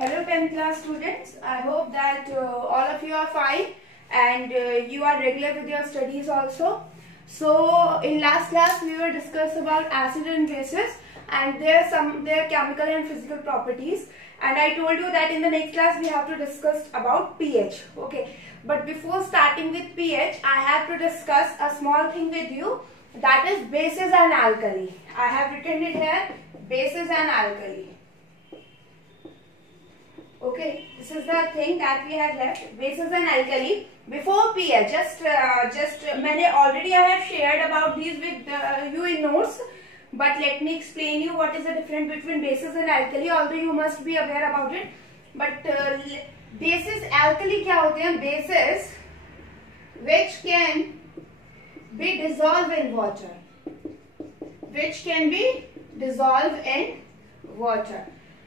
Hello 10th class students. I hope that all of you are fine and you are regular with your studies also. So in last class we were discussed about acid and bases and their chemical and physical properties, and I told you that in the next class we have to discuss about pH. Okay, but before starting with pH I have to discuss a small thing with you, that is bases and alkali. I have written it here, bases and alkali. Okay, this is the thing that we have left, bases and alkali. Before pH, just I have shared about these with you in notes, but let me explain you what is the difference between bases and alkali, although you must be aware about it. But bases, alkali क्या होते हैं? Bases which can be dissolved in water,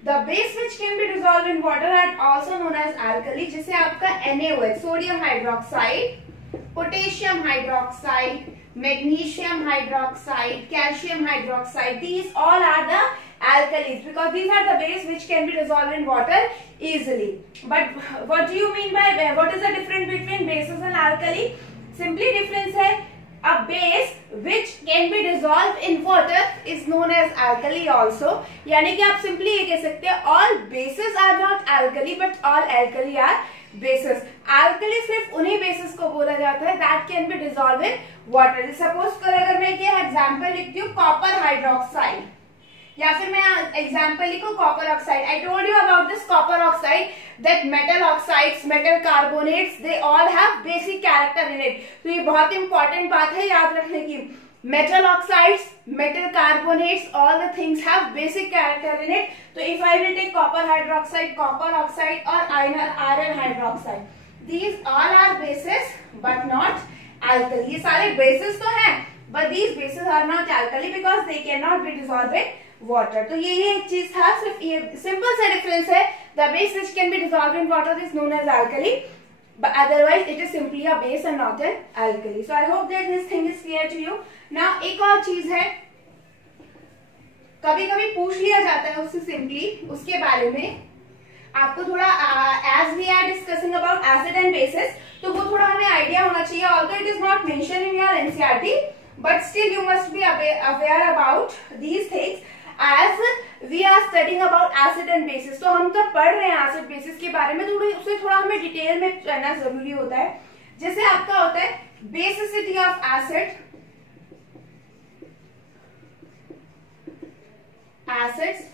The base which can be dissolved in water are also known as alkali, जिसे आपका NaOH, sodium hydroxide, potassium hydroxide, magnesium hydroxide, calcium hydroxide, these all are the alkalis because these are the base which can be dissolved in water easily. But what do you mean by, what is the difference between bases and alkali? Simply difference है, a base which can be dissolved in water is known as alkali also. यानी कि आप simply ये कह सकते हैं all bases are not alkali but all alkali are bases. Alkali सिर्फ उन्हीं bases को बोला जाता है that can be dissolved in water. Suppose करो अगर मैं ये example लिखती हूँ copper hydroxide, या फिर मैं एग्जाम्पल लिखूं copper oxide. I told you about this copper oxide that metal oxides, metal carbonates, they all have basic character in it. तो ये बहुत इंपॉर्टेंट बात है याद रखने की. Metal oxides, metal carbonates, all the things have basic character in it. तो if I will take copper hydroxide, copper oxide और iron hydroxide, these all are basis but not alkali. ये सारे बेसिस तो हैं but these bases are not alkali because they cannot be dissolved in water. तो ये एक चीज था, सिर्फ ये सिंपल सा डिफरेंस है. The base which can be dissolved in water is known as alkali, but otherwise it is simply a base and not an alkali. So I hope that this thing is clear to you. Now एक और चीज है, कभी कभी पूछ लिया जाता है उससे सिंपली उसके बारे में, आपको थोड़ा as we are discussing about acid and bases, तो वो थोड़ा हमें आइडिया होना चाहिए. Although it is not mentioned in your NCERT, but still you must be aware about these things as we are studying about acid and bases. तो हम तो पढ़ रहे हैं acid bases के बारे में, थोड़ी उससे थोड़ा हमें डिटेल में रहना जरूरी होता है. जैसे आपका होता है basicity of acids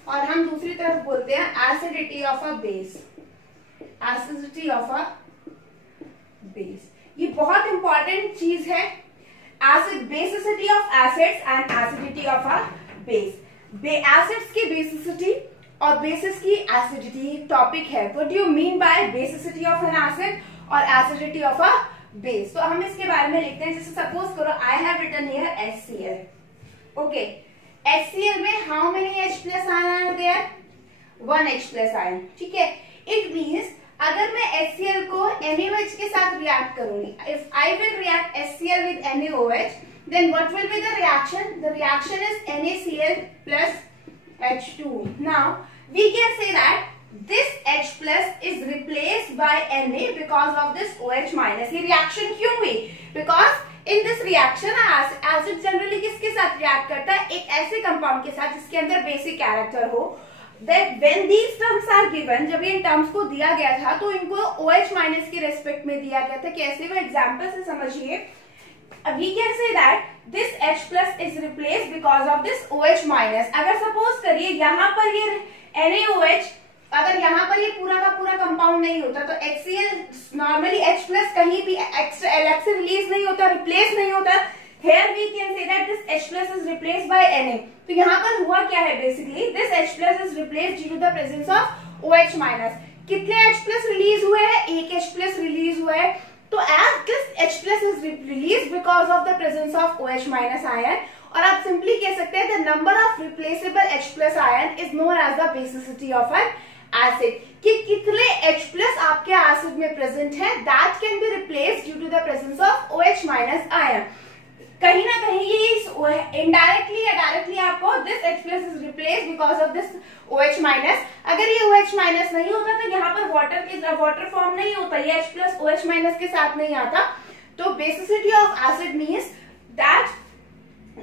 और हम दूसरी तरफ बोलते हैं acidity of a base. ये बहुत इंपॉर्टेंट चीज है. Acid, basicity of acids and acidity of a base. Acids की basicity और bases की acidity टॉपिक है. What do you mean by basicity of an acid और acidity of a base? तो हम इसके बारे में लिखते हैं. जैसे सपोज करो I have written here HCl. Okay, HCl में how many H plus ion are there? 1 H plus ion. ठीक है. It means अगर मैं HCl को NaOH के साथ रिएक्ट करूंगी, if I will react HCl with NaOH, then what will be the reaction? The reaction is NaCl plus H2. Now we can say that this H plus is replaced by Na because of this OH minus. ये reaction क्यों हुई? Because in this reaction acid generally किसके साथ react करता है? एक ऐसे compound के साथ जिसके अंदर बेसिक कैरेक्टर हो. That when these terms are given, जब ये टर्म्स को दिया गया था तो इनको OH माइनस के रेस्पेक्ट में दिया गया था. कैसे? वो एग्जाम्पल से समझिए. We can say that this H plus is replaced because of this OH minus. अगर सपोज करिए यहाँ पर ये NaOH, अगर यहाँ पर ये पूरा का पूरा कंपाउंड नहीं होता तो HCl नॉर्मली H plus कहीं भी एक्स्ट्रा अलग से रिलीज नहीं होता, रिप्लेस नहीं होता. Here we can say that this H plus is replaced by Na. तो यहाँ पर हुआ क्या है? Basically this H plus is replaced due to the presence of OH minus. कितने H plus रिलीज हुए हैं? एक H plus रिलीज हुआ है. तो as this H plus is released because of the presence of OH minus ion, और आप simply कह सकते हैं the number of replaceable H plus ion is known as the basicity of an acid. कि कितने H plus आपके acid में present है, that can be replaced due to the presence of OH minus ion. कहीं ना कहीं ये indirectly या डायरेक्टली आपको this H plus is replace because of this OH minus. अगर ये OH माइनस नहीं होता तो यहाँ पर वाटर फॉर्म नहीं होता, ये H प्लस OH माइनस के साथ नहीं आता। तो basicity of acid means that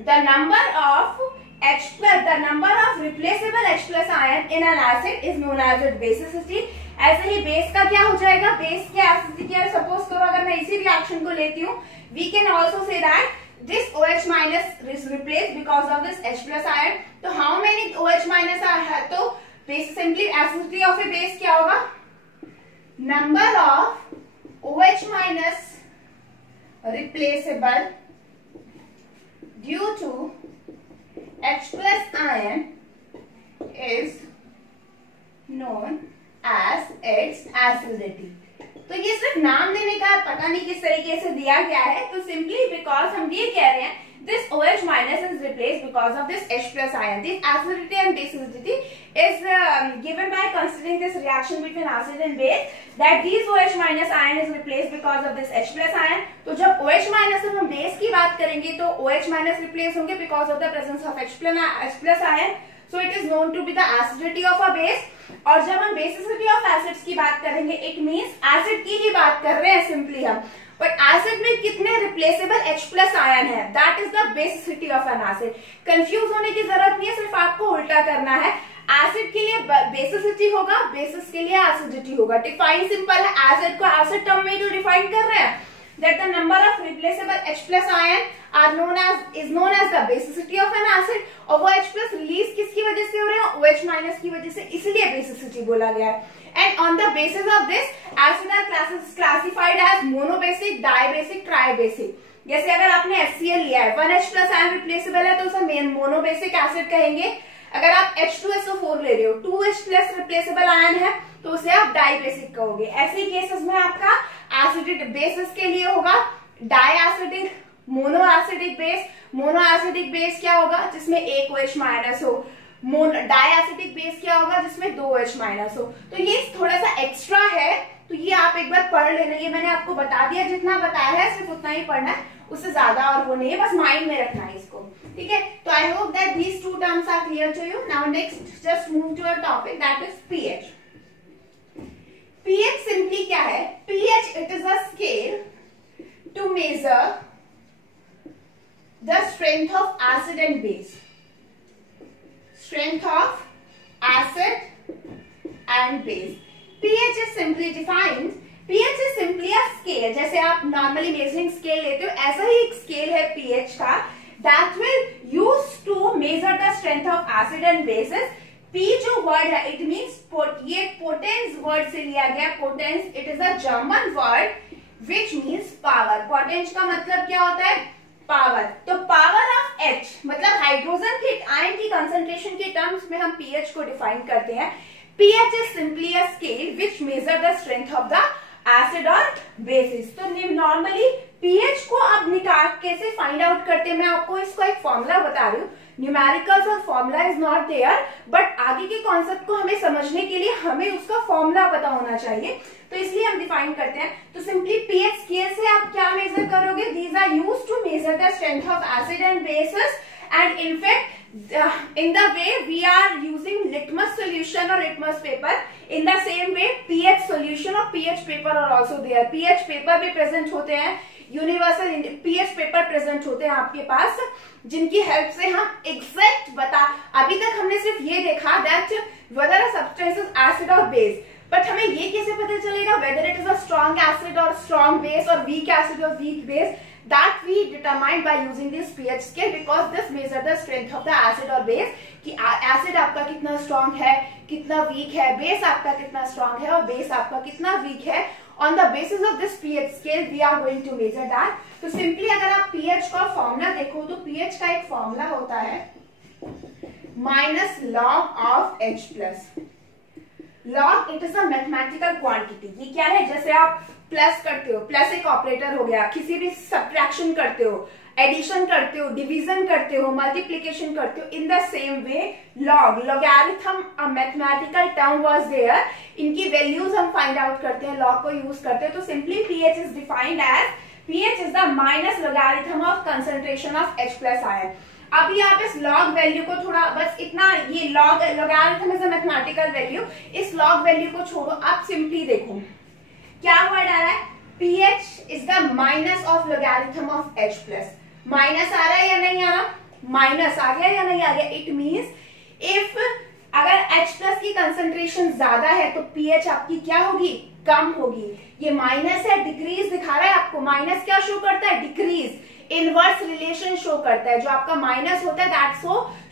the number of replaceable H plus ion in an acid is known as it basicity. ऐसे ही बेस का क्या हो जाएगा, बेस की एसिडिटी क्या, सपोज करो अगर मैं इसी रिएक्शन को लेती हूँ, we can also say that this OH minus is replaced because of this H plus ion। तो how many OH minus है, तो simply acidity of a base क्या होगा, number of OH minus replaceable due to H plus ion is known as its acidity। तो ये सिर्फ नाम देने का पता नहीं किस तरीके से दिया गया है, तो सिंपली बिकॉज हम ये कह रहे हैं this OH minus is replaced because of this H plus ion। This acidity and basicity is given by considering this reaction between acid and base, that this OH minus ion is replaced because of this H plus ion। तो जब OH minus से हम base की बात करेंगे तो OH minus replace होंगे because of the presence of H plus ion, so it is known to be the acidity of a base। और जब हम बेसिसिटी ऑफ एसिड्स की बात करेंगे, इट मींस एसिड की ही बात कर रहे हैं सिंपली हम, बट एसिड में कितने रिप्लेसेबल H प्लस आयन है, that is the basicity of N acid. Confuse होने की जरूरत नहीं है, सिर्फ आपको उल्टा करना है। एसिड के लिए बेसिसिटी होगा, बेसिस के लिए एसिडिटी होगा। डिफाइन सिंपल है, एसिड को एसिड टर्म में जो डिफाइन कर रहे हैं, that the number of replaceable H plus ion is known as the basicity of an acid। और वो H plus रिलीज किसकी वजह से हो रहे हैं, OH माइनस की वजह से, इसलिए बेसिसिटी बोला गया है। And on the basis of this acid are classified as monobasic, dibasic, tribasic. जैसे अगर आपने HCl लिया है, 1H प्लस आयन रिप्लेसेबल है तो उसे मेन मोनोबेसिक एसिड कहेंगे। अगर आप H2SO4 ले रहे हो, 2H प्लस रिप्लेसेबल आयन है तो उसे आप डाइबेसिक कहोगे। ऐसे केसेस में आपका एसिडिक बेसिस के लिए होगा डाइएसिडिक, मोनोएसिडिक बेस। मोनोएसिडिक बेस क्या होगा, जिसमें एक OH माइनस हो। डाइएसिडिक बेस क्या होगा, जिसमें 2 OH माइनस हो। तो ये थोड़ा सा एक्स्ट्रा है, तो ये आप एक बार पढ़ लेना। ये मैंने आपको बता दिया, जितना बताया है सिर्फ उतना ही पढ़ना है, उससे ज्यादा और वो नहीं है, बस माइंड में रखना है इसको, ठीक है। तो I hope that these two terms are clear to you. Now next just move to a topic that is pH। pH simply क्या है, pH it is a scale to measure the strength of acid and base। Strength of acid and base। pH is simply defined, pH is simply a scale। जैसे आप normally measuring scale लेते हो, ऐसा ही एक scale है pH का, that will use to measure the strength of acid and bases। P जो word है, it means ये potence word से लिया गया। potence it is a German word which means power। potence का मतलब क्या होता है, पावर। तो पावर ऑफ H मतलब हाइड्रोजन के आयन की कंसंट्रेशन के टर्म्स में हम pH को डिफाइन करते हैं। pH is simply a scale which major the strength of the acid और बेसिस। तो नॉर्मली pH को अब निकाल कैसे फाइंड आउट करते हैं, मैं आपको इसको एक फॉर्मूला बता रही हूँ। न्यूमेरिकल्स और formula is not there, but आगे के कॉन्सेप्ट को हमें समझने के लिए हमें उसका फॉर्मूला पता होना चाहिए, तो इसलिए हम डिफाइन करते हैं। तो सिंपली pH स्केल से आप क्या मेजर करोगे, these are used to measure the strength of acid and bases. And in fact in the way we are using litmus solution or litmus paper, in the same way pH solution और pH paper are also there। pH paper भी present होते हैं, universal pH paper present होते हैं आपके पास, जिनकी help से हम एग्जैक्ट अभी तक हमने सिर्फ ये देखा that whether a substance is acid और बेस, बट हमें ये कैसे पता चलेगा whether it is a strong acid और स्ट्रॉन्ग बेस और वीक एसिड और weak base. That we determine by using this pH scale because this measure the strength of the acid or base, कि acid आपका कितना strong है, कितना week है, base आपका कितना स्ट्रॉन्ग है और बेस आपका कितना वीक है। On the basis of this pH scale we are going to measure that। तो सिंपली अगर आप pH का फॉर्मूला देखो तो pH का एक फॉर्मूला होता है minus log of H plus. Log it is a mathematical quantity. ये क्या है, जैसे आप प्लस करते हो, प्लस एक ऑपरेटर हो गया, किसी भी सब्ट्रैक्शन करते हो, एडिशन करते हो, डिवीजन करते हो, मल्टीप्लिकेशन करते हो, in the same way log, logarithm a mathematical term was there. इनकी वैल्यूज हम फाइंड आउट करते हैं, लॉग को यूज करते हैं। तो simply pH is defined as pH is the minus logarithm of concentration of H plus ion. अभी आप इस लॉग वैल्यू को थोड़ा बस इतना, ये log logarithm is a mathematical value, इस लॉग वैल्यू को छोड़ो, आप सिंपली देखो क्या वर्ड आ रहा है, pH is the minus of logarithm of H plus. Minus आ रहा है या नहीं आ रहा, माइनस आ गया या नहीं आ गया, इट मीन्स इफ अगर H प्लस की कंसंट्रेशन ज्यादा है तो pH आपकी क्या होगी, कम होगी। ये माइनस है, डिक्रीज दिखा रहा है आपको, माइनस क्या शो करता है, डिक्रीज, इनवर्स रिलेशन शो करता है। जो आपका माइनस होता है that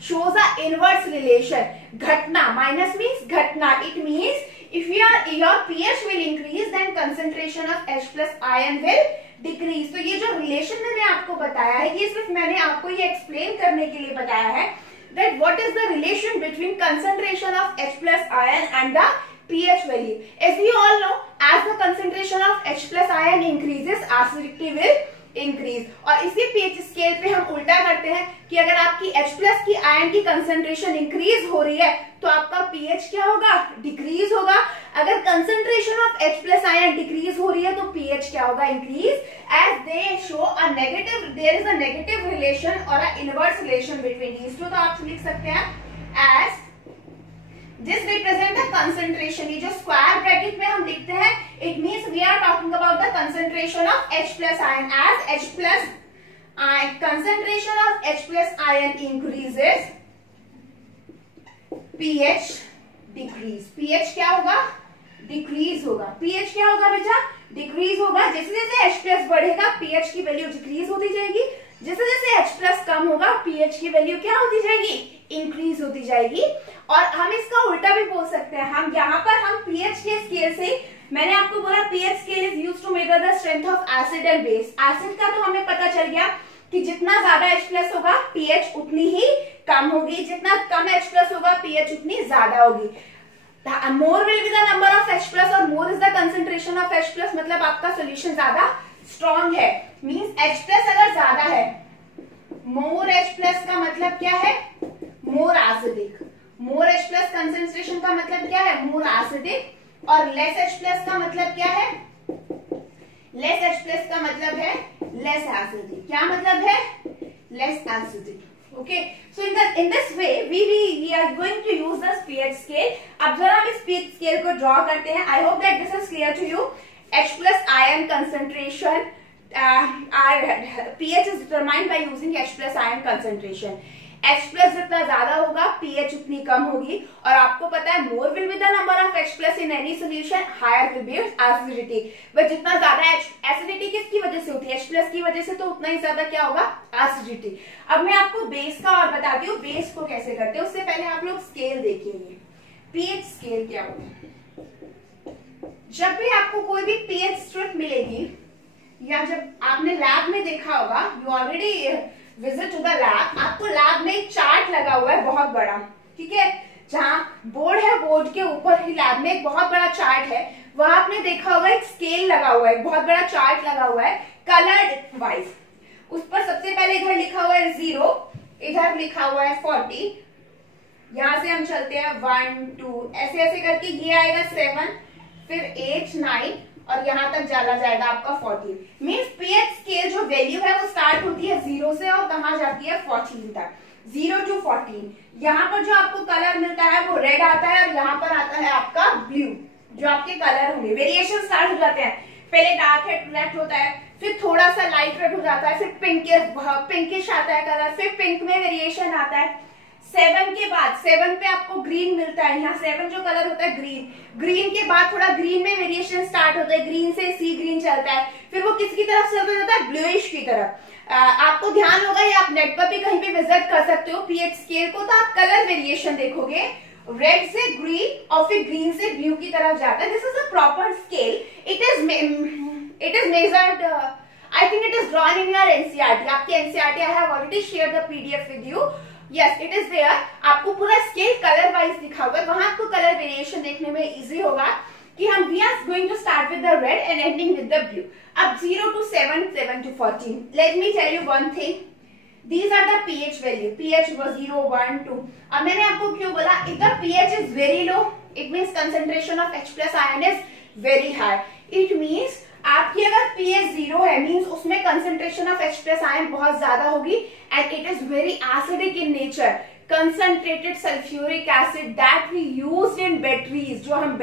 shows a inverse relation, घटना, माइनस मीन्स घटना। It means if your pH will increase then concentration of H plus ion will decrease। तो ये जो रिलेशन मैंने आपको बताया है ये सिर्फ मैंने आपको ये एक्सप्लेन करने के लिए बताया है that what is the relation between concentration of H plus ion and the pH value। As we all know, as the concentration of H plus ion increases, acidity will increase. और इसी pH scale पे हम उल्टा करते हैं कि अगर आपकी H प्लस की आयन की कंसंट्रेशन इंक्रीज हो रही है तो आपका pH क्या होगा, डिक्रीज होगा। अगर concentration of H plus ion decrease हो रही है तो pH क्या होगा, increase. As they show a negative, there is a negative relation और a inverse relation between these two. तो आप लिख सकते हैं as this represent the concentration. ये जो स्क्वायर ब्रैकेट में हम लिखते हैं it means we are talking about the concentration of H plus ion. As H plus concentration of H plus ion increases, pH decrease। pH क्या होगा, decrease होगा। pH क्या होगा बेटा, डिक्रीज होगा। जैसे जैसे H प्लस बढ़ेगा pH की वैल्यू डिक्रीज होती जाएगी, जैसे जैसे H प्लस कम होगा pH की वैल्यू क्या होती जाएगी, इंक्रीज होती जाएगी। और हम इसका उल्टा भी बोल सकते हैं, हम यहाँ पर हम pH के स्केल से, मैंने आपको बोला pH scale is used to measure the strength of acid and base. Acid का तो हमें पता चल गया कि जितना ज्यादा H प्लस होगा pH उतनी ही कम होगी, जितना कम H प्लस होगा pH उतनी ज्यादा होगी। More will be the number of H plus और more is the concentration of H plus, मतलब आपका सोल्यूशन ज्यादा स्ट्रॉन्ग है। मींस H प्लस अगर ज्यादा है, मोर H प्लस का मतलब क्या है, मोर एसिडिक। मोर H प्लस कंसंट्रेशन का मतलब क्या है, मोर एसिडिक। और लेस H प्लस का मतलब क्या है, लेस H प्लस का मतलब है लेस एसिडिक। क्या मतलब है, less acidic. Okay, so in this way we are going to use this pH scale। अब जरा हम इस pH scale को draw करते हैं। I hope that this is clear to you। H plus ion concentration, pH is determined by using H plus ion concentration। H plus जितना ज्यादा होगा pH उतनी कम होगी। और आपको पता है more will be the number of H plus in any solution, higher will be acidity। But जितना ज्यादा acidity किसकी वजह से होती है, H plus की वजह से, तो उतना ही ज्यादा क्या होगा, acidity। अब मैं आपको बेस का और बताती हूँ बेस को कैसे करते हैं। उससे पहले आप लोग स्केल देखेंगे, pH स्केल क्या होता है। जब भी आपको कोई भी pH स्ट्रिप मिलेगी, या जब आपने लैब में देखा होगा, you already visit to the lab, आपको लैब में एक चार्ट लगा हुआ है बहुत बड़ा, ठीक है, जहां बोर्ड है, बोर्ड के ऊपर ही लैब में एक बहुत बड़ा चार्ट है, वहां आपने देखा होगा एक स्केल लगा हुआ है, एक बहुत बड़ा चार्ट लगा हुआ है कलर्ड वाइज। उस पर सबसे पहले इधर लिखा हुआ है 0, इधर लिखा हुआ है 40, यहां से हम चलते हैं 1 2 ऐसे ऐसे करके ये आएगा 7, फिर 8 9 और यहाँ तक चला जाएगा आपका 14। मीन्स pH स्केल जो वैल्यू है वो स्टार्ट होती है 0 से और कहाँ जाती है 14 तक, 0 to 14। यहाँ पर जो आपको कलर मिलता है वो रेड आता है और यहाँ पर आता है आपका ब्लू, जो आपके कलर होंगे। वेरिएशन स्टार्ट हो जाते हैं, पहले डार्क रेड होता है, फिर थोड़ा सा लाइट रेड हो जाता है, फिर पिंकिश आता है कलर, फिर पिंक में वेरिएशन आता है। 7 के बाद 7 पे आपको ग्रीन मिलता है, यहाँ 7 जो कलर होता है ग्रीन, ग्रीन के बाद थोड़ा ग्रीन में वेरिएशन स्टार्ट होता है, ग्रीन से सी ग्रीन चलता है, फिर वो किसकी तरफ से जाता है, ब्लूइश की तरफ। आपको ध्यान होगा, ये आप नेट पर भी कहीं पे विजिट कर सकते हो pH स्केल को, तो आप कलर वेरिएशन देखोगे, रेड से ग्रीन और फिर ग्रीन से ब्लू की तरफ जाता है। This is a proper scale, it is measured, I think it is drawn in your NCERT। आपके NCERT I have already shared the PDF with you। Yes, it is there। आपको पूरा scale colour wise दिखा हुआ है, वहां आपको colour variation देखने में इजी होगा कि हम we are going to start with the red and ending with the blue। अब 0 to 7, 7 to 14। Let me tell you one thing। These are the pH value। pH was 0, 1, 2। अब मैंने आपको क्यों बोला, if the pH is very low, it means concentration of H plus ion is very high। It means आपकी अगर pH 0 है means उसमें concentration of H plus ion बहुत ज्यादा होगी and it is very acidic in nature. Concentrated sulphuric acid that we used in batteries, जो हम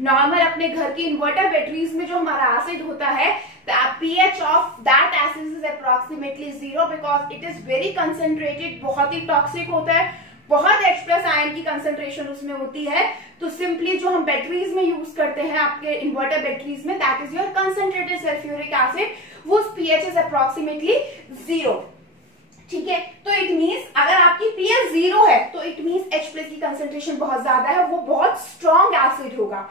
normal अपने घर की इन्वर्टर बैटरीज में जो हमारा एसिड होता है, the pH of that acid is approximately 0 because it is very concentrated, बहुत ही टॉक्सिक होता है, बहुत H प्लस आयन की कंसंट्रेशन उसमें होती है। तो सिंपली जो हम बैटरीज में यूज करते हैं आपके इन्वर्टर बैटरीज में, that is your concentrated sulphuric acid, वो pH इज अप्रोक्सीमेटली 0। ठीक है, तो इट मीन्स अगर आपकी pH 0 है तो इट मीन्स H प्लस की कंसंट्रेशन बहुत ज्यादा है, वो बहुत स्ट्रॉन्ग एसिड होगा।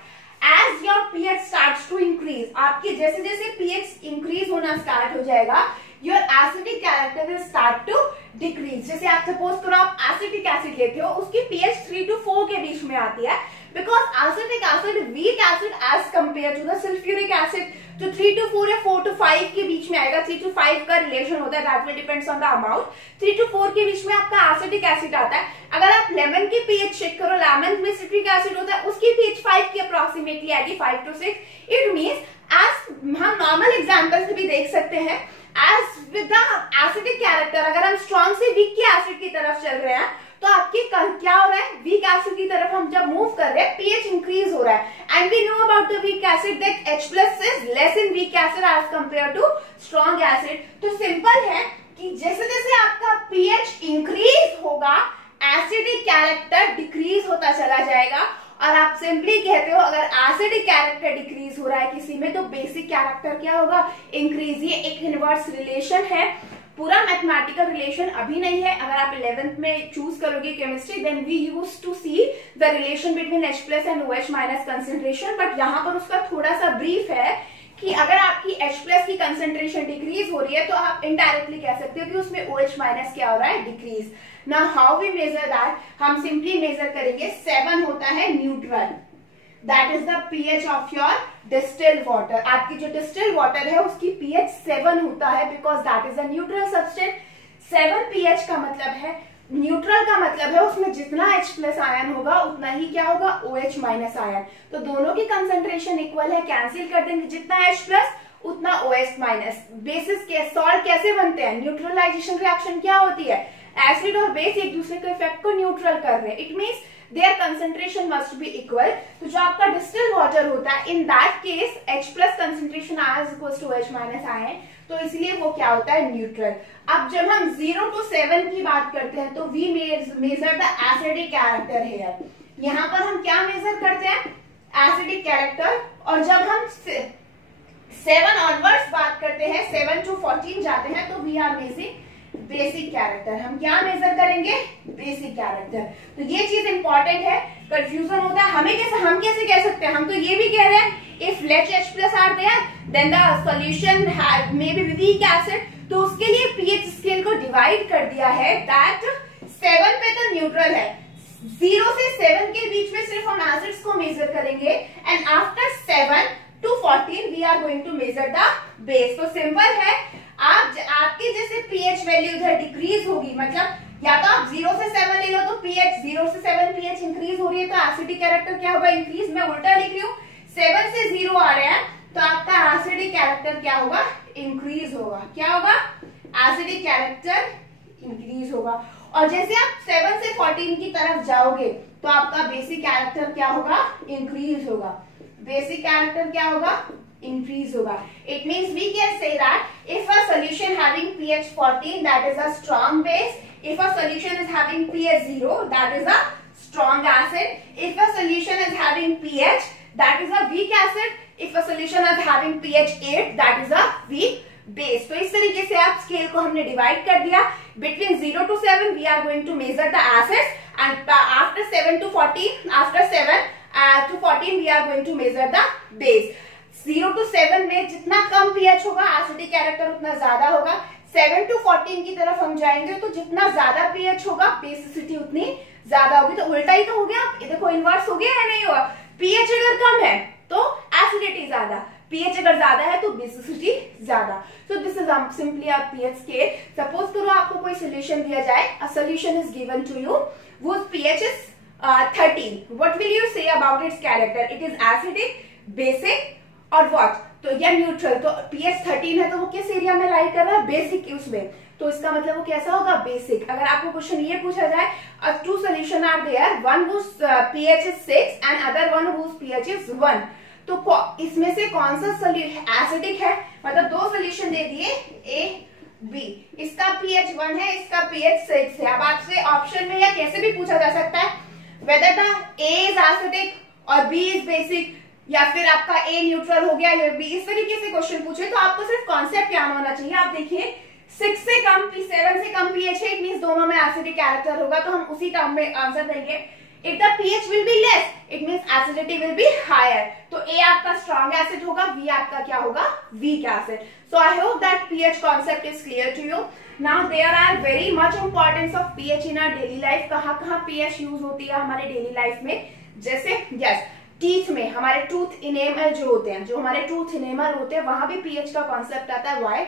As your pH starts to increase, आपकी जैसे जैसे pH इंक्रीज होना स्टार्ट हो जाएगा, your acidic character will start to decrease। जैसे आप सपोज करो आप एसिटिक एसिड लेते हो, उसकी pH 3 to 4 के बीच में आती है, because acetic acid weak acid as compare to the sulphuric acid. तो 3 to 4 या 4 to 5 के बीच में आएगा, 3 to 5 का रिलेशन होता है, that will depends on the amount. 3 to 4 के बीच में आपका एसिडिक एसिड आता है। अगर आप लेमन की pH चेक करो, लेमन में सिट्रिक एसिड होता है, उसकी pH 5 की अप्रोक्सीमेटली आएगी, 5 to 6। इट मीन्स एज हम नॉर्मल एग्जाम्पल से भी देख सकते हैं, as with the acidic character, अगर हम स्ट्रॉन्ग से वीक के एसिड की तरफ चल रहे हैं तो आपकी क्या हो रहा है, वीक एसिड की तरफ हम जब मूव कर रहे हैं pH इंक्रीज हो रहा है। And we know about the weak acid that H plus is less in weak acid as compare to strong acid. तो सिंपल है कि जैसे जैसे आपका pH इंक्रीज होगा, एसिडिक कैरेक्टर डिक्रीज होता चला जाएगा। और आप सिंपली कहते हो अगर एसिडिक कैरेक्टर डिक्रीज हो रहा है किसी में, तो बेसिक कैरेक्टर क्या होगा, इंक्रीज। ये एक इनवर्स रिलेशन है, पूरा मैथमेटिकल रिलेशन अभी नहीं है। अगर आप 11th में चूज करोगे chemistry, then we use to see the relation between H plus and OH minus concentration, but यहाँ पर उसका थोड़ा सा ब्रीफ है कि अगर आपकी H प्लस की कंसेंट्रेशन डिक्रीज हो रही है तो आप इनडायरेक्टली कह सकते हो कि उसमें OH माइनस क्या हो रहा है, decrease. Now how we measure that, हम सिंपली मेजर करेंगे 7 होता है neutral, that is the pH of your distilled water. आपकी जो डिस्टिल्ड वाटर है उसकी pH 7 होता है, because that is a neutral substance. 7 pH का मतलब है, न्यूट्रल का मतलब है उसमें जितना H प्लस आयन होगा उतना ही क्या होगा, OH माइनस आयन। तो दोनों की कंसेंट्रेशन इक्वल है, कैंसिल कर देंगे, जितना H प्लस उतना OH माइनस। बेसिस के सॉल्ट कैसे बनते हैं, न्यूट्रलाइजेशन रिएक्शन क्या होती है, एसिड और बेस एक दूसरे के इफेक्ट को न्यूट्रल कर रहे हैं, it means their concentration must be equal. तो जो आपका डिस्टिल्ड वाटर होता है, in that case H plus concentration ion equals to OH minus ion, तो इसलिए वो क्या होता है, न्यूट्रल। अब जब हम 0 to 7 की बात करते हैं तो we measure the acidic character here. यहाँ पर हम क्या मेजर करते हैं, एसिडिक कैरेक्टर। और जब हम 7 ऑनवर्ड्स बात करते हैं, 7 to 14 जाते हैं, तो we are measuring basic character. हम क्या मेजर करेंगे, बेसिक कैरेक्टर। तो ये चीज इंपॉर्टेंट है, कंफ्यूजन होता है हमें। हम कैसे कह सकते हैं, हम तो ये भी कह रहे हैं if let H plus are there then the solution may be weak acid. तो उसके लिए pH स्केल को डिवाइड कर दिया है, दैट 7 पे तो न्यूट्रल है, 0 से 7 के बीच में सिर्फ हम एसिड्स को मेजर करेंगे, and after 7 to 14 we are going to measure the base. तो सिंपल है, आपकी जैसे pH वैल्यू इधर डिक्रीज होगी, मतलब या तो आप 0 से 7 ले लो तो pH 0 से 7 pH इंक्रीज हो रही है तो एसिडिक कैरेक्टर क्या होगा, इंक्रीज। मैं उल्टा लिख रही हूँ, 7 से 0 आ रहे हैं तो आपका एसिडिक कैरेक्टर क्या होगा, इंक्रीज होगा। क्या होगा, एसिडिक कैरेक्टर इंक्रीज होगा। और जैसे आप 7 से 14 की तरफ जाओगे तो आपका बेसिक कैरेक्टर क्या होगा, इंक्रीज होगा। बेसिक कैरेक्टर क्या होगा, increase होगा। It means we can say that if a solution having pH 14 that is a strong base, if a solution is having pH 0 that is a strong acid, if a solution is having pH that is a weak acid, if a solution is having pH 8 that is a weak base। तो इस तरीके से आप scale को हमने divide कर दिया। Between 0 to 7 we are going to measure the acids, and after 7 to 14, after 7 to 14 we are going to measure the base। 0 to 7 में जितना कम pH होगा एसिडिक कैरेक्टर उतना ज्यादा होगा। 7 to 14 की तरफ हम जाएंगे तो जितना ज्यादा pH होगा बेसिसिटी उतनी ज्यादा होगी। तो उल्टा ही तो हो गया, देखो इनवर्स हो गया है, नहीं हुआ। pH अगर कम है तो एसिडिटी ज्यादा, pH अगर ज्यादा है तो बेसिसिटी ज्यादा। So this is simply a pH scale. Suppose करो आपको कोई सोल्यूशन दिया जाए, a solution is given to you, वो pH इज 13। What will you say about its character, it is acidic, basic और व्हाट, तो या न्यूट्रल, तो pH 13 है तो वो किस एरिया में लाई कर रहा है, बेसिक उसमें, तो इसका मतलब वो कैसा होगा, बेसिक। अगर आपको क्वेश्चन ये पूछा जाए two solution are there, one whose pH is 6 and other one whose pH is 1, तो इसमें से कौन सा एसिडिक है, मतलब दो सोल्यूशन दे दिए A B, इसका pH 1 है, इसका pH 6 है। अब आपसे ऑप्शन में या कैसे भी पूछा जा सकता है whether the A is acidic और B is basic, या फिर आपका A न्यूट्रल हो गया या B, इस तरीके से क्वेश्चन पूछे तो आपको सिर्फ कॉन्सेप्ट क्या होना चाहिए। आप देखिए 6 से कम, 7 से कम pH है, इट मींस दोनों में एसिडिक कैरेक्टर होगा, तो हम उसी टर्म में आंसर देंगे। If the pH will be less, it means acidity will be higher. तो A आपका strong acid होगा, B आपका क्या होगा, weak acid. So I hope that pH concept is clear to you. Now there are very much importance of pH in our daily life. कहाँ pH use होती है हमारे डेली लाइफ में, जैसे yes, टीथ में हमारे टूथ इनेमल जो होते हैं, जो हमारे टूथ इनेमल होते हैं वहां भी pH का कॉन्सेप्ट आता है। वाई,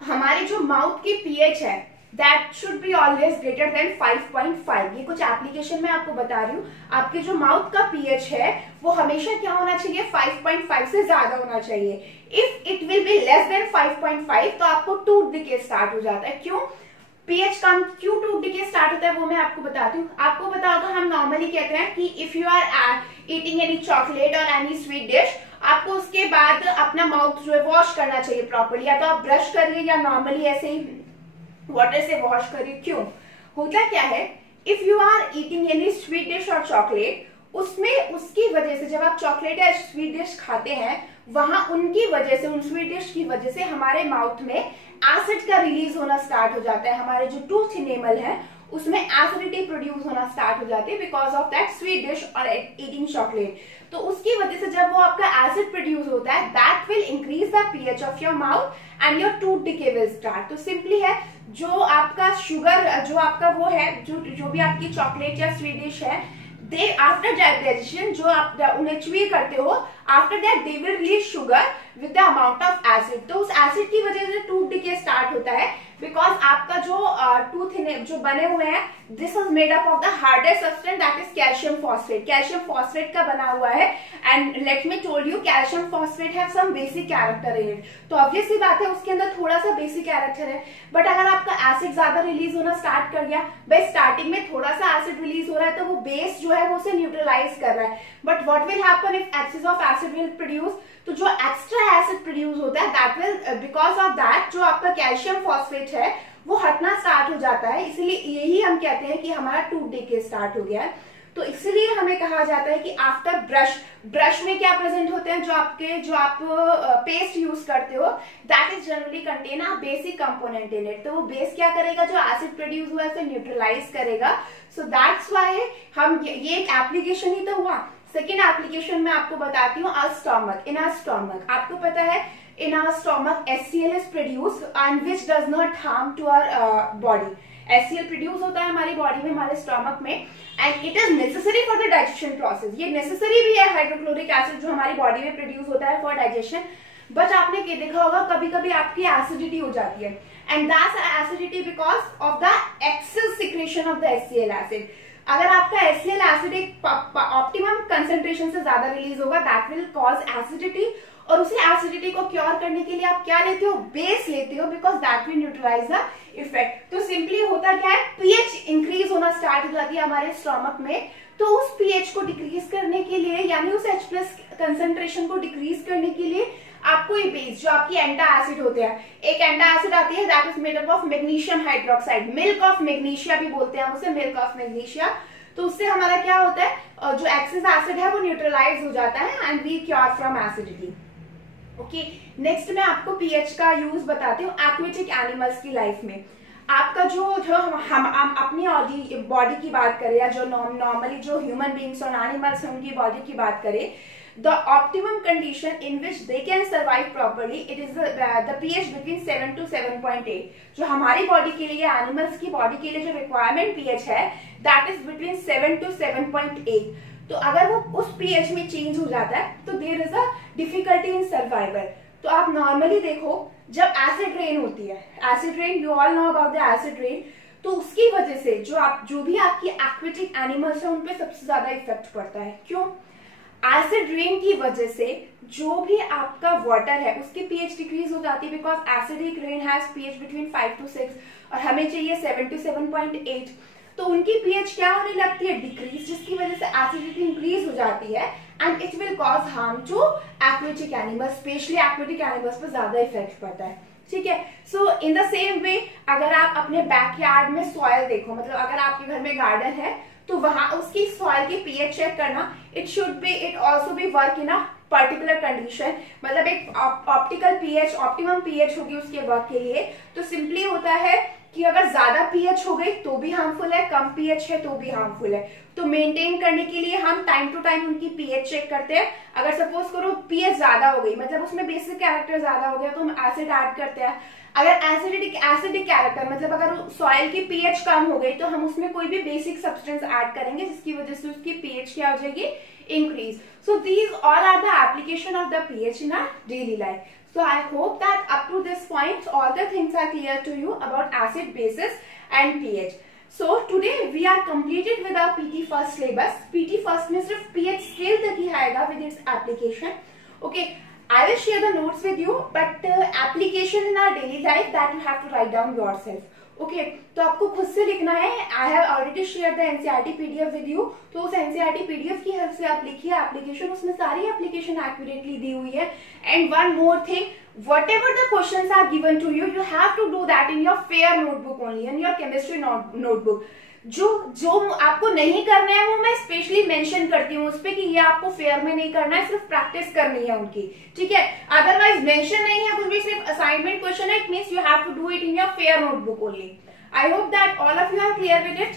हमारी जो माउथ की pH है that should be always greater than 5.5। ये कुछ एप्लीकेशन में आपको बता रही हूँ, आपके जो माउथ का pH है वो हमेशा क्या होना चाहिए, 5.5 से ज्यादा होना चाहिए। If it will be less than 5.5 तो आपको टूथ डिके स्टार्ट हो जाता है। क्यों pH कम, क्यों टूथ डिके स्टार्ट होता है वो मैं आपको बताती हूँ। आपको पता होगा हम नॉर्मली कहते हैं कि if you are eating any chocolate और एनी स्वीट डिश, आपको उसके बाद अपना माउथ जो है वॉश करना चाहिए प्रॉपर्ली, या तो आप ब्रश करिए या नॉर्मली ऐसे ही वाटर से वॉश करिए। क्यों, होता क्या है, if you are eating any sweet dish और चॉकलेट, उसमें उसकी वजह से जब आप चॉकलेट या स्वीट डिश खाते हैं वहां उनकी वजह से, उन स्वीट डिश की वजह से हमारे माउथ में एसिड का रिलीज होना स्टार्ट हो जाता है। हमारे जो टूथ इनेमल है उसमें एसिडिटी प्रोड्यूस होना स्टार्ट हो जाती है because of that sweet dish और ईटिंग चॉकलेट। तो उसकी वजह से जब वो आपका एसिड प्रोड्यूस होता है that will increase the pH of your mouth and your tooth decay will start. तो सिंपली है, जो आपका शुगर, जो आपका वो है, जो भी आपकी चॉकलेट या स्वीट डिश है, दे आफ्टर डाइजेशन जो आप उन्हें च्यू करते हो, after that they will release sugar with the amount of acid. तो उस एसिड की वजह से टूथ डिके स्टार्ट होता है बिकॉज आपका जो टूथ जो बने हुए हैं, this is made up of the hardest substance that is calcium phosphate. Calcium phosphate का बना हुआ है and let me told you calcium phosphate have some basic character in it. तो ऑब्वियस सी बात है उसके अंदर थोड़ा सा बेसिक कैरेक्टर है, बट अगर आपका एसिड ज्यादा रिलीज होना स्टार्ट कर गया, भाई स्टार्टिंग में थोड़ा सा एसिड रिलीज हो रहा है तो वो बेस जो है वो उसे न्यूट्रलाइज कर रहा है, but what will happen if excess of acid will produce, तो जो एक्स्ट्रा एसिड प्रोड्यूस होता है that will because of that जो आपका कैल्शियम फॉस्फेट है वो हटना स्टार्ट हो जाता है। इसलिए यही हम कहते हैं कि हमारा टूथ डिके स्टार्ट हो गया है। तो इसलिए हमें कहा जाता है कि आफ्टर ब्रश में क्या प्रेजेंट होते हैं, जो आप पेस्ट यूज करते हो that is generally contain a basic component in it. तो वो बेस क्या करेगा, जो एसिड प्रोड्यूस हुआ है उसे न्यूट्रलाइज करेगा। सो दैट्स व्हाई हम ये एक एप्लीकेशन ही तो हुआ। सेकेंड एप्लीकेशन में आपको बताती हूँ, स्टोमक। इन स्टोमक आपको पता है in our stomach HCl is produced and which does not harm to our body. HCl produce होता है हमारी बॉडी में, हमारे स्टोमक में, and it is necessary for the digestion process. ये नेसेसरी भी है हाइड्रोक्लोरिक एसिड जो हमारी बॉडी में प्रोड्यूस होता है फॉर डाइजेशन। बट आपने देखा होगा कभी कभी आपकी एसिडिटी हो जाती है and that's acidity because of the excess secretion of the HCl acid. अगर आपका HCl एसिड एक ऑप्टिमम कंसेंट्रेशन से ज्यादा रिलीज होगा दैट विल कॉज एसिडिटी, और उसी एसिडिटी को क्योर करने के लिए आप क्या लेते हो, बेस लेते हो, because that will neutralize the effect. तो सिंपली होता क्या है, पीएच इंक्रीज होना स्टार्ट हो जाती है हमारे स्टोमक में। तो उस पीएच को डिक्रीज करने के लिए, यानी उस H+ कंसेंट्रेशन को डिक्रीज करने के लिए आपको ये बेस, जो आपकी एंटा एसिड होते हैं, एक एंटा एसिड आती है that is made up of magnesium hydroxide, milk of magnesia भी बोलते हैं उसे, मिल्क ऑफ मैग्नीशिया। तो उससे हमारा क्या होता है, जो एक्सेस एसिड है वो न्यूट्रलाइज हो जाता है and we cure from acidity. Okay, next मैं आपको पीएच का यूज बताती हूँ एक्वेटिक एनिमल्स की लाइफ में। आपका जो हम अपनी बॉडी की बात करें या जो नॉर्मली जो ह्यूमन बींग्स और एनिमल्स हैं उनकी बॉडी की बात करें, the optimum condition in which they can survive properly it is the pH between 7 to 7.8। जो हमारी बॉडी के लिए, एनिमल्स की बॉडी के लिए जो रिक्वायरमेंट पीएच है दैट इज बिटवीन 7 to 7.8। तो अगर वो उस पीएच में चेंज हो जाता है तो there is a difficulty in survival. तो आप नॉर्मली देखो जब एसिड रेन होती है, acid rain, you all know about the acid rain, तो उसकी वजह से जो भी आपकी एक्वेटिक एनिमल्स है उन पे सबसे ज्यादा इफेक्ट पड़ता है। क्यों? एसिड रेन की वजह से जो भी आपका वाटर है उसकी पीएच डिक्रीज हो जाती है, because acidic rain has pH between 5 to 6 और हमें चाहिए 7 to 7.8, तो उनकी पीएच क्या होने लगती है, डिक्रीज, जिसकी वजह से एसिडिटी इंक्रीज हो जाती है and it will cause harm to aquatic animals, especially aquatic animals पर ज्यादा इफेक्ट पड़ता है। ठीक है, सो इन द सेम वे अगर आप अपने बैकयार्ड में सॉइल देखो, मतलब अगर आपके घर में गार्डन है तो वहां उसकी सॉइल की पीएच चेक करना, it also be work in a particular condition, मतलब एक ऑप्टिकल पीएच, ऑप्टिमम पीएच होगी उसके वर्क के लिए। तो सिंपली होता है कि अगर ज्यादा पीएच हो गई तो भी हार्मफुल है, कम पीएच है तो भी हार्मफुल है। तो मेंटेन करने के लिए हम टाइम टू टाइम उनकी पीएच चेक करते हैं। अगर सपोज करो पीएच ज्यादा हो गई, मतलब उसमें बेसिक कैरेक्टर ज्यादा हो गया, तो हम एसिड ऐड करते हैं। अगर एसिडिक कैरेक्टर, मतलब अगर सॉइल की पीएच कम हो गई तो हम उसमें कोई भी बेसिक सब्सटेंस ऐड करेंगे जिसकी वजह से उसकी पीएच क्या हो जाएगी, increase. So these all are the application of the pH in our daily life. So I hope that up to this point all the things are clear to you about acid, bases and pH. So today we are completed with our PT first syllabus. PT first में सिर्फ pH scale तक ही आएगा with its application. Okay, I will share the notes with you, but application in our daily life that you have to write down yourself. Okay तो आपको खुद से लिखना है. I have already share the NCERT PDF with you, तो उस NCERT PDF की help से आप लिखिए एप्लीकेशन, उसमें सारी एप्लीकेशन एक्यूरेटली दी हुई है. And one more thing, whatever the questions are given to you, you have to do that in your fair notebook only, in your chemistry notebook. जो आपको नहीं करना है वो मैं स्पेशली मेंशन करती हूँ उस पे कि ये आपको फेयर में नहीं करना है, सिर्फ प्रैक्टिस करनी है उनकी. ठीक है, अदरवाइज मेंशन नहीं है कुछ भी, सिर्फ असाइनमेंट क्वेश्चन है, it means you have to do it in your fair notebook only. I hope that all of you are clear with it.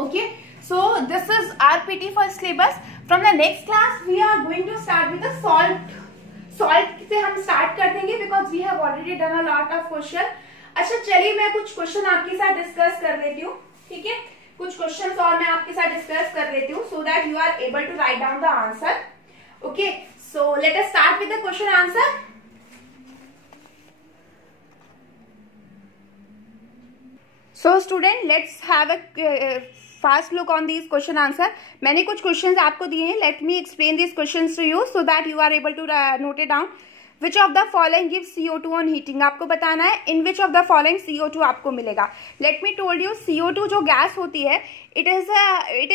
Okay, so this is our PT first syllabus. From the next class we are going to start with the salt से हम स्टार्ट कर देंगे because we have already done a lot of question. अच्छा चलिए मैं कुछ question आपके साथ डिस्कस कर लेती हूँ. ठीक है, कुछ क्वेश्चंस और मैं आपके साथ डिस्कस कर लेती हूँ so that you are able to write down the answer. Okay, so let us start with the question answer. So student let's have a fast look on this question answer. मैंने कुछ questions आपको दिए हैं. Let me explain this questions to you so that you are able to note it down. Which of the following gives CO2 on heating? आपको बताना है in which of the following CO2 आपको मिलेगा. Let me told you CO2 जो gas होती है it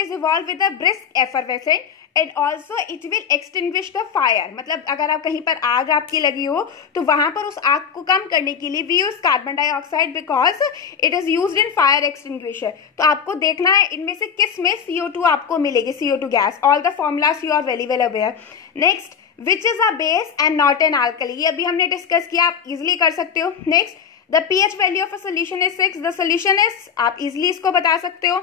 is evolved with a brisk effervescent and also it will extinguish the fire. मतलब अगर आप कहीं पर आग आपकी लगी हो तो वहां पर उस आग को कम करने के लिए we use carbon dioxide because it is used in fire extinguisher. तो आपको देखना है इनमें से किस में CO2 आपको मिलेगी, CO2 gas. All the formulas you are very well aware. Next, which is a base and not an alkali. ये अभी हमने डिस्कस किया, आप इजिली कर सकते हो. Next, the pH value of a solution is 6. The solution is, आप easily इसको बता सकते हो.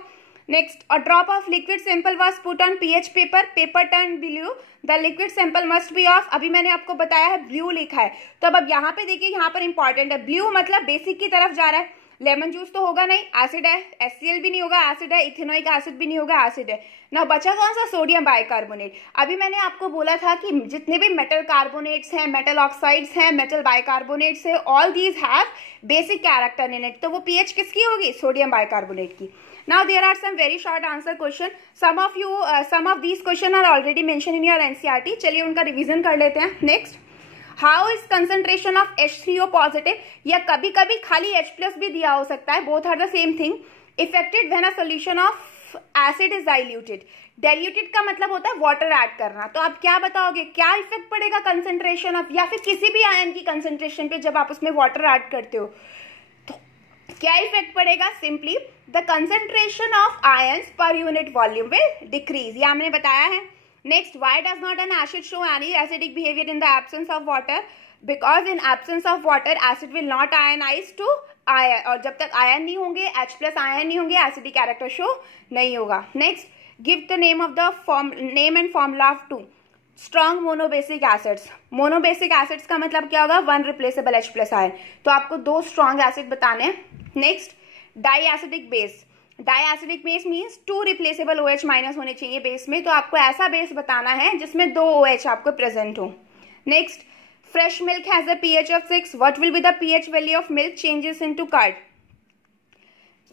Next, a drop of liquid sample was put on pH paper turn blue. The liquid sample must be of, अभी मैंने आपको बताया है ब्लू लिखा है, तो अब यहाँ पे देखिए यहाँ पर इंपॉर्टेंट है, ब्लू मतलब बेसिक की तरफ जा रहा है. लेमन जूस तो होगा नहीं, एसिड है, HCl भी नहीं होगा, एसिड है, इथेनोइक एसिड भी नहीं होगा, एसिड है ना. बचा कौन सा, सोडियम बाइकार्बोनेट. अभी मैंने आपको बोला था कि जितने भी मेटल कार्बोनेट्स हैं, मेटल ऑक्साइड्स हैं, मेटल बाइकार्बोनेट्स है, all these have basic character in it. तो वो पीएच किसकी होगी, सोडियम बाइकार्बोनेट की. Now there are some very short answer question. Some of these question are already mentioned in your NCERT. चलिए उनका revision कर लेते हैं. Next, how is concentration of H3O positive, या कभी कभी खाली H+ भी दिया हो सकता है, both are the same thing. Affected when a solution of acid is diluted. Diluted का मतलब होता है वाटर ऐड करना. तो आप क्या बताओगे, क्या इफेक्ट पड़ेगा कंसेंट्रेशन ऑफ, या फिर किसी भी आयन की कंसेंट्रेशन पे जब आप उसमें वाटर ऐड करते हो तो क्या इफेक्ट पड़ेगा. Simply the concentration of ions per unit volume will decrease, ये हमने बताया है. Next, why does not an acid show any acidic behavior in the absence of water? Because in absence of water, acid will not ionize to iron. और जब तक ion नहीं होंगे, H+ ion नहीं होंगे, acidic character show नहीं होगा. Next, give the name of the name and formula of 2 strong monobasic acids. Monobasic acids का मतलब क्या होगा, one replaceable H+ आयन. तो आपको 2 strong acid बताने हैं. Next, diacidic base. Diacidic base means 2 replaceable OH minus होने चाहिए बेस में. तो आपको ऐसा बेस बताना है जिसमें 2 OH आपको प्रेजेंट हो. Next, fresh milk has a pH of 6. What will be the pH value of milk changes into curd.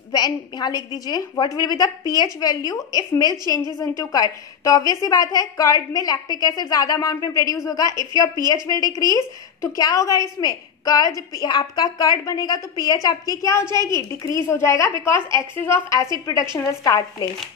When, यहाँ लिख दीजिए what will be the pH value if milk changes into curd. तो obvious सी बात है, curd में lactic acid ज्यादा amount में प्रोड्यूस होगा। If your pH will decrease, तो क्या होगा इसमें, कर्ड, आपका कर्ड बनेगा तो पीएच आपकी क्या हो जाएगी, डिक्रीज हो जाएगा, because excess of acid production will start place.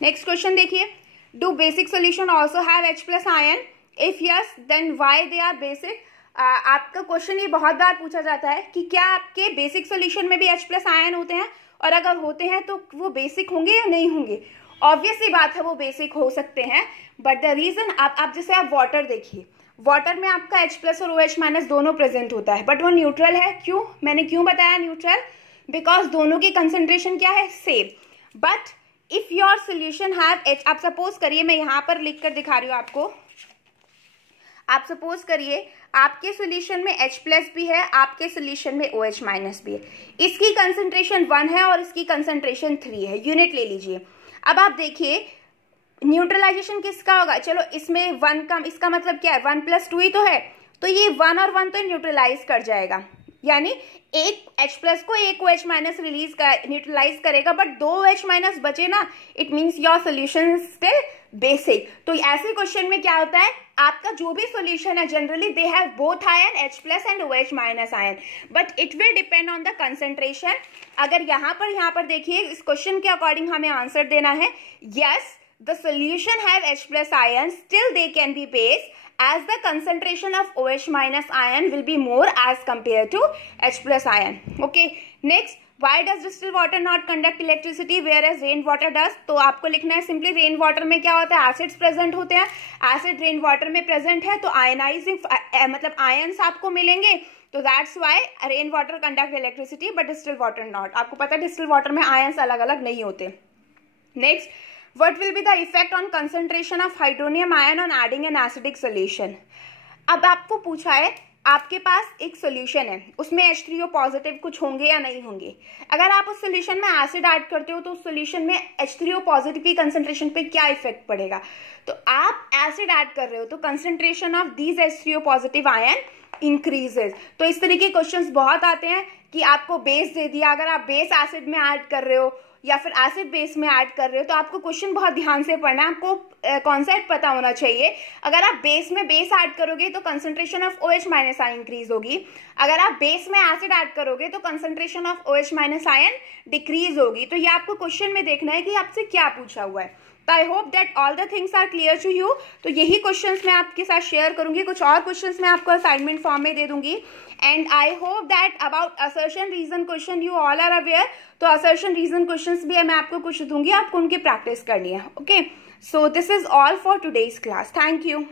Next question देखिए, do basic solution also have H plus ion, if yes then why they are basic. आपका क्वेश्चन ये बहुत बार पूछा जाता है कि क्या आपके बेसिक सोल्यूशन में भी H प्लस आयन होते हैं, और अगर होते हैं तो वो बेसिक होंगे या नहीं होंगे। ऑब्वियस सी बात है वो बेसिक हो सकते हैं, बट द रीजन, आप जैसे आप वाटर देखिए, वाटर में आपका H प्लस और OH माइनस दोनों प्रेजेंट होता है, बट वो न्यूट्रल है। क्यों, मैंने क्यों बताया न्यूट्रल, बिकॉज दोनों की कंसेंट्रेशन क्या है, same. But if your solution have H, आप सपोज करिए, मैं यहाँ पर लिख कर दिखा रही हूँ आपको, आप सपोज करिए आपके सोल्यूशन में H प्लस भी है, आपके सोल्यूशन में OH माइनस भी है, इसकी कंसंट्रेशन 1 है और इसकी कंसंट्रेशन 3 है, यूनिट ले लीजिए। अब आप देखिए न्यूट्रलाइजेशन किसका होगा, चलो इसमें 1 का, इसका मतलब क्या है, 1 + 2 ही तो है, तो ये 1 और 1 तो न्यूट्रलाइज कर जाएगा, यानी एक H प्लस को एक OH माइनस न्यूट्रलाइज करेगा, बट 2 OH माइनस बचे ना, it means your solution still basic. तो ऐसे क्वेश्चन में क्या होता है, आपका जो भी सोल्यूशन है generally they have both ion H plus and OH minus ion, but it will depend on the concentration. अगर यहाँ पर देखिए, इस क्वेश्चन के अकॉर्डिंग हमें आंसर देना है, yes the solution have H plus ion, still they can be base as the concentration of OH minus ion will be more as compared to H plus ion. Okay, next, why does distilled water not conduct electricity whereas rain water does? तो आपको लिखना है simply, rain water में क्या होता है, acids present होते हैं, एसिड रेन वाटर में प्रेजेंट है, तो आयनाइजिंग मतलब आयंस आपको मिलेंगे, तो that's why rain water conduct electricity but distilled water not. आपको पता है डिस्टिल्ड वाटर में आयंस अलग अलग नहीं होते। Next, what will be the effect on concentration of hydronium ion on adding an acidic solution? अब आपको पूछा है, आपके पास एक सोल्यूशन है, उसमें H3O पॉजिटिव कुछ होंगे या नहीं होंगे। अगर आप उस सोल्यूशन में एसिड ऐड करते हो तो उस सोल्यूशन में H3O पॉजिटिव की कंसंट्रेशन पे क्या इफेक्ट पड़ेगा। तो आप एसिड ऐड कर रहे हो तो concentration of these H3O positive ion increases. तो इस तरीके के क्वेश्चंस बहुत आते हैं कि आपको बेस दे दिया, अगर आप बेस एसिड में ऐड कर रहे हो या फिर एसिड बेस में ऐड कर रहे हो, तो आपको क्वेश्चन बहुत ध्यान से पढ़ना है, आपको कॉन्सेप्ट पता होना चाहिए। अगर आप बेस में बेस ऐड करोगे तो concentration of OH minus ion increase होगी, अगर आप बेस में एसिड ऐड करोगे तो concentration of OH minus ion decrease होगी। तो ये आपको क्वेश्चन में देखना है कि आपसे क्या पूछा हुआ है। तो I hope that all the things are clear to you. तो यही क्वेश्चंस मैं आपके साथ शेयर करूंगी, कुछ और क्वेश्चंस मैं आपको असाइनमेंट फॉर्म में दे दूंगी, and I hope that about assertion reason question you all are aware. तो असर्शन रीजन क्वेश्चंस भी मैं आपको कुछ दूंगी, आपको उनकी प्रैक्टिस करनी है। Okay, so this is all for today's class, thank you.